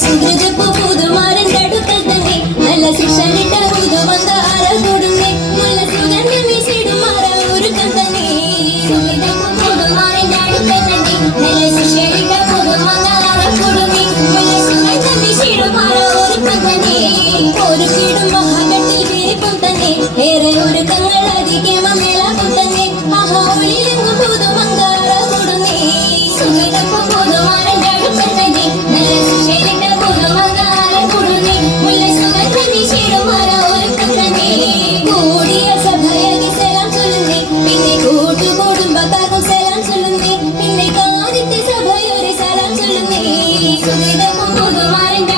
സുഹൃതപ്പു പുതുമാരൻ്റെ അടുക്കൽ തന്നെ നല്ല ശിക്ഷനിട്ട പുതുമന്താര കൊടുന്നേ നല്ല സുഗന്ധം വീശിടുമാറ ഒരുക്കം തന്നെ സുഹൃതപ്പു പുതുമാരൻ്റെ അടുക്കൽ തന്നെ നല്ല ശിക്ഷനിട്ട പുതുമന്താര കൊടുന്നേ നല്ല സുഗന്ധം വീശിടുമാറ ഒരുക്കം തന്നെ ഒരുക്കിടും മഹാഘട്ടിൽ വിരിപ്പും തന്നെ ഏറെ ഒരുക്കങ്ങൾ അധികം മേളാക്കും തന്നെ മഹാബലിലെങ്ങും പുതുമന്താര കൊടുന്നേ സുഹൃതപ്പു പുതുമാരൻ്റെ അടുക്കൽ തന്നെ നല്ല ശിക്ഷനിട്ട പുതുമന്താര കൊടുന്നേ മുല്ല സുഗന്ധം വീശിടുമാറ ഒരുക്കം തന്നെ കൂടിയ സഭയകി സലാം ചൊല്ലുന്നേ പിന്നെ കൂട്ടുകുടുംബക്കാർക്കും സലാം ചൊല്ലുന്നേ പിന്നെ ആദ്യത്തെ സഭയൊരു സലാം ചൊല്ലുന്നേ സുഹൃതപ്പു പുതുമാരൻ്റെ